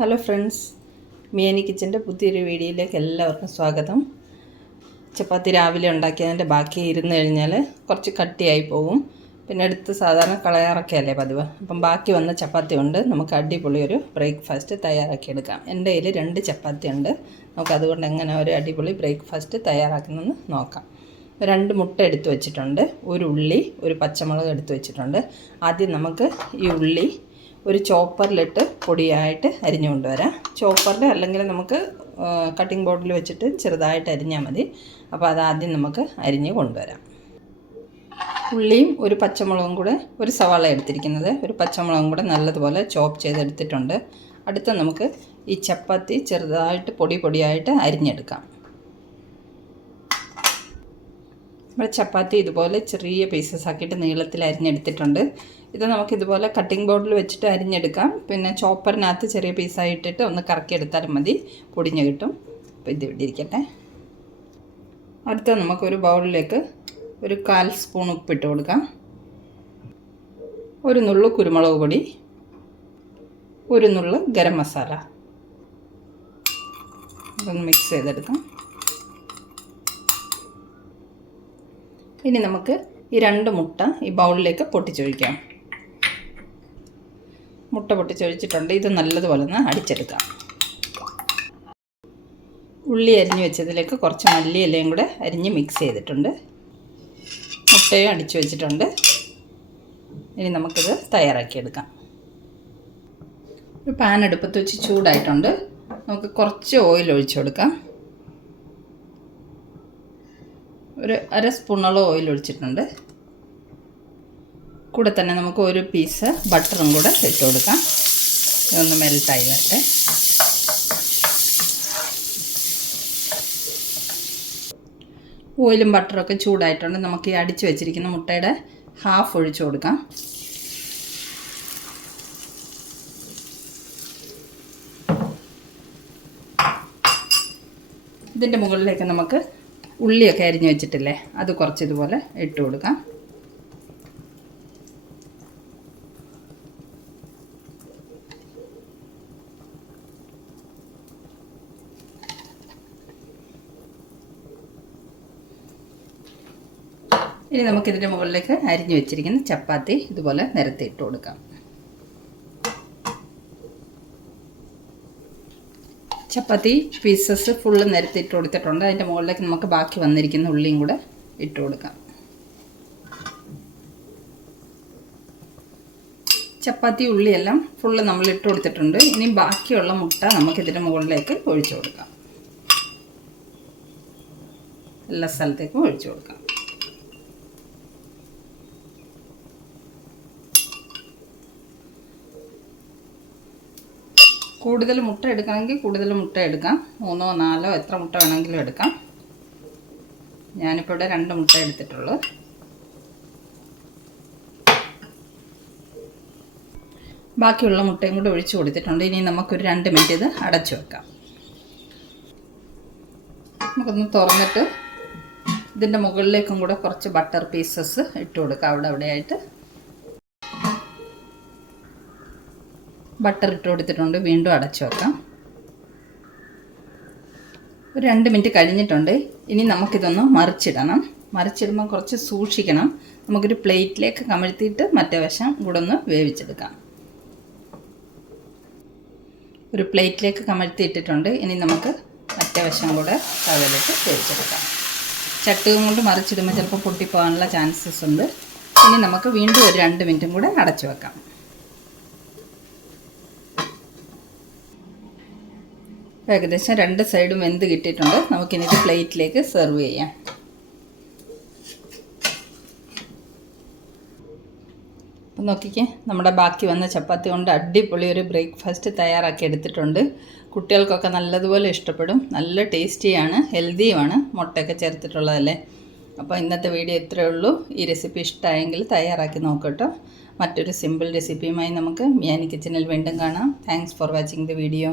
Hello friends, മിയാനി കിച്ചൻ്റെ പുതിയൊരു വീഡിയോയിലേക്ക് എല്ലാവർക്കും സ്വാഗതം. ചപ്പാത്തി രാവിലെ ഉണ്ടാക്കിയതിൻ്റെ ബാക്കി ഇരുന്ന് കഴിഞ്ഞാൽ കുറച്ച് കട്ടിയായി പോകും. പിന്നെ അടുത്ത് സാധാരണ കളയാറൊക്കെയല്ലേ പതിവ്. അപ്പം ബാക്കി വന്ന ചപ്പാത്തി കൊണ്ട് നമുക്ക് അടിപൊളി ഒരു ബ്രേക്ക്ഫാസ്റ്റ് തയ്യാറാക്കിയെടുക്കാം. എൻ്റെ കയ്യിൽ 2 ചപ്പാത്തി ഉണ്ട്. നമുക്കതുകൊണ്ട് എങ്ങനെ ഒരു അടിപൊളി ബ്രേക്ക്ഫാസ്റ്റ് തയ്യാറാക്കുന്നതെന്ന് നോക്കാം. 2 മുട്ട എടുത്ത് വെച്ചിട്ടുണ്ട്, ഒരു ഉള്ളി, ഒരു പച്ചമുളക് എടുത്ത് വെച്ചിട്ടുണ്ട്. ആദ്യം നമുക്ക് ഈ ഉള്ളി ഒരു ചോപ്പറിലിട്ട് പൊടിയായിട്ട് അരിഞ്ഞു കൊണ്ടുവരാം. ചോപ്പറിൽ അല്ലെങ്കിൽ നമുക്ക് കട്ടിംഗ് ബോർഡിൽ വെച്ചിട്ട് ചെറുതായിട്ട് അരിഞ്ഞാൽ മതി. അപ്പോൾ അതാദ്യം നമുക്ക് അരിഞ്ഞ് കൊണ്ടുവരാം. ഉള്ളിയും ഒരു പച്ചമുളകും കൂടെ, ഒരു സവാള എടുത്തിരിക്കുന്നത്, ഒരു പച്ചമുളകും കൂടെ നല്ലതുപോലെ ചോപ്പ് ചെയ്തെടുത്തിട്ടുണ്ട്. അടുത്ത നമുക്ക് ഈ ചപ്പാത്തി ചെറുതായിട്ട് പൊടിയായിട്ട് അരിഞ്ഞെടുക്കാം. നമ്മുടെ ചപ്പാത്തി ഇതുപോലെ ചെറിയ പീസസ് ആക്കിയിട്ട് നീളത്തിൽ അരിഞ്ഞെടുത്തിട്ടുണ്ട്. ഇത് നമുക്കിതുപോലെ കട്ടിംഗ് ബോർഡിൽ വെച്ചിട്ട് അരിഞ്ഞെടുക്കാം. പിന്നെ ചോപ്പറിനകത്ത് ചെറിയ പീസായിട്ടിട്ട് ഒന്ന് കറക്കിയെടുത്താലും മതി, പൊടിഞ്ഞ് കിട്ടും. അപ്പോൾ ഇത് ഇവിടെ ഇരിക്കട്ടെ. അടുത്ത നമുക്കൊരു ബൗളിലേക്ക് ഒരു 1/4 സ്പൂൺ ഉപ്പിട്ട് കൊടുക്കാം. ഒരു നുള്ളു കുരുമുളക് പൊടി, ഒരു നുള്ളു ഗരം മസാല. ഇതൊന്ന് മിക്സ് ചെയ്തെടുക്കാം. ഇനി നമുക്ക് ഈ 2 മുട്ട ഈ ബൗളിലേക്ക് പൊട്ടിച്ചൊഴിക്കാം. മുട്ട പൊട്ടിച്ചൊഴിച്ചിട്ടുണ്ട്. ഇത് നല്ലതുപോലെ ഒന്ന് അടിച്ചെടുക്കാം. ഉള്ളി അരിഞ്ഞ് വെച്ചതിലേക്ക് കുറച്ച് മല്ലിയിലയും കൂടെ അരിഞ്ഞ് മിക്സ് ചെയ്തിട്ടുണ്ട്. മുട്ടയും അടിച്ചു വെച്ചിട്ടുണ്ട്. ഇനി നമുക്കിത് തയ്യാറാക്കിയെടുക്കാം. ഒരു പാൻ അടുപ്പത്ത് വെച്ച് ചൂടായിട്ടുണ്ട്. നമുക്ക് കുറച്ച് ഓയിൽ ഒഴിച്ചു കൊടുക്കാം. ഒരു 1/2 സ്പൂണോളം ഓയിൽ ഒഴിച്ചിട്ടുണ്ട്. കൂടെ തന്നെ നമുക്ക് ഒരു പീസ് ബട്ടറും കൂടെ ഇട്ട് കൊടുക്കാം. ഇതൊന്ന് മെൽറ്റായി വരട്ടെ. ഓയിലും ബട്ടറൊക്കെ ചൂടായിട്ടുണ്ട്. നമുക്ക് ഈ അടിച്ചു വെച്ചിരിക്കുന്ന മുട്ടയുടെ ഹാഫ് ഒഴിച്ചു കൊടുക്കാം. ഇതിൻ്റെ മുകളിലേക്ക് നമുക്ക് ഉള്ളിയൊക്കെ അരിഞ്ഞ് വെച്ചിട്ടില്ലേ, അത് കുറച്ച് ഇതുപോലെ ഇട്ട് കൊടുക്കാം. ഇനി നമുക്കിതിൻ്റെ മുകളിലേക്ക് അരിഞ്ഞ് വെച്ചിരിക്കുന്ന ചപ്പാത്തി ഇതുപോലെ നിരത്തി ഇട്ട് കൊടുക്കാം. ചപ്പാത്തി പീസസ് ഫുള്ള് നിരത്തിയിട്ട് കൊടുത്തിട്ടുണ്ട്. അതിൻ്റെ മുകളിലേക്ക് നമുക്ക് ബാക്കി വന്നിരിക്കുന്ന ഉള്ളിയും കൂടെ ഇട്ട് കൊടുക്കാം. ചപ്പാത്തി ഉള്ളിയെല്ലാം ഫുള്ള് നമ്മൾ ഇട്ട് കൊടുത്തിട്ടുണ്ട്. ഇനി ബാക്കിയുള്ള മുട്ട നമുക്കിതിൻ്റെ മുകളിലേക്ക് ഒഴിച്ചു കൊടുക്കാം. എല്ലാ സ്ഥലത്തേക്കും ഒഴിച്ചു കൊടുക്കാം. കൂടുതൽ മുട്ട എടുക്കണമെങ്കിൽ കൂടുതൽ മുട്ട എടുക്കാം. 3 or 4 എത്ര മുട്ട വേണമെങ്കിലും എടുക്കാം. ഞാനിപ്പോൾ ഇവിടെ 2 മുട്ട എടുത്തിട്ടുള്ളൂ. ബാക്കിയുള്ള മുട്ടയും കൂടെ ഒഴിച്ചു കൊടുത്തിട്ടുണ്ട്. ഇനി നമുക്കൊരു 2 മിനിറ്റ് ഇത് അടച്ചു വെക്കാം. നമുക്കൊന്ന് തുറന്നിട്ട് ഇതിൻ്റെ മുകളിലേക്കും കൂടെ കുറച്ച് ബട്ടർ പീസസ് ഇട്ട് കൊടുക്കാം. അവിടെയായിട്ട് ബട്ടർ ഇട്ട് കൊടുത്തിട്ടുണ്ട്. വീണ്ടും അടച്ചു വെക്കാം. ഒരു 2 മിനിറ്റ് കഴിഞ്ഞിട്ടുണ്ട്. ഇനി നമുക്കിതൊന്ന് മറിച്ചിടണം. മറിച്ചിടുമ്പോൾ കുറച്ച് സൂക്ഷിക്കണം. നമുക്കൊരു പ്ലേറ്റിലേക്ക് കമഴ്ത്തിയിട്ട് മറ്റേ വശം കൂടെ ഒന്ന് വേവിച്ചെടുക്കാം. ഒരു പ്ലേറ്റിലേക്ക് കമഴ്ത്തിയിട്ടിട്ടുണ്ട്. ഇനി നമുക്ക് മറ്റേ വശം കൂടെ തവയിലിട്ട് വേവിച്ചെടുക്കാം. ചട്ടുകം കൊണ്ട് മറിച്ചിടുമ്പോൾ ചിലപ്പോൾ പൊട്ടിപ്പോകാനുള്ള ചാൻസസ് ഉണ്ട്. ഇനി നമുക്ക് വീണ്ടും ഒരു 2 മിനിറ്റും കൂടെ അടച്ചു വെക്കാം. ഏകദേശം 2 സൈഡും വെന്ത് കിട്ടിയിട്ടുണ്ട്. നമുക്കിനി ഇത് പ്ലേറ്റിലേക്ക് സെർവ് ചെയ്യാം. അപ്പം നോക്കിക്കേ, നമ്മുടെ ബാക്കി വന്ന ചപ്പാത്തി കൊണ്ട് അടിപൊളി ഒരു ബ്രേക്ക്ഫാസ്റ്റ് തയ്യാറാക്കി എടുത്തിട്ടുണ്ട്. കുട്ടികൾക്കൊക്കെ നല്ലതുപോലെ ഇഷ്ടപ്പെടും. നല്ല ടേസ്റ്റിയാണ്, ഹെൽത്തിയുമാണ്. മുട്ടയൊക്കെ ചേർത്തിട്ടുള്ളതല്ലേ. അപ്പോൾ ഇന്നത്തെ വീഡിയോ ഇത്രയേ ഉള്ളൂ. ഈ റെസിപ്പി ഇഷ്ടമായെങ്കിൽ തയ്യാറാക്കി നോക്കട്ടോ. മറ്റൊരു സിമ്പിൾ റെസിപ്പിയുമായി നമുക്ക് മിയാനി കിച്ചണിൽ വീണ്ടും കാണാം. Thanks for watching the video.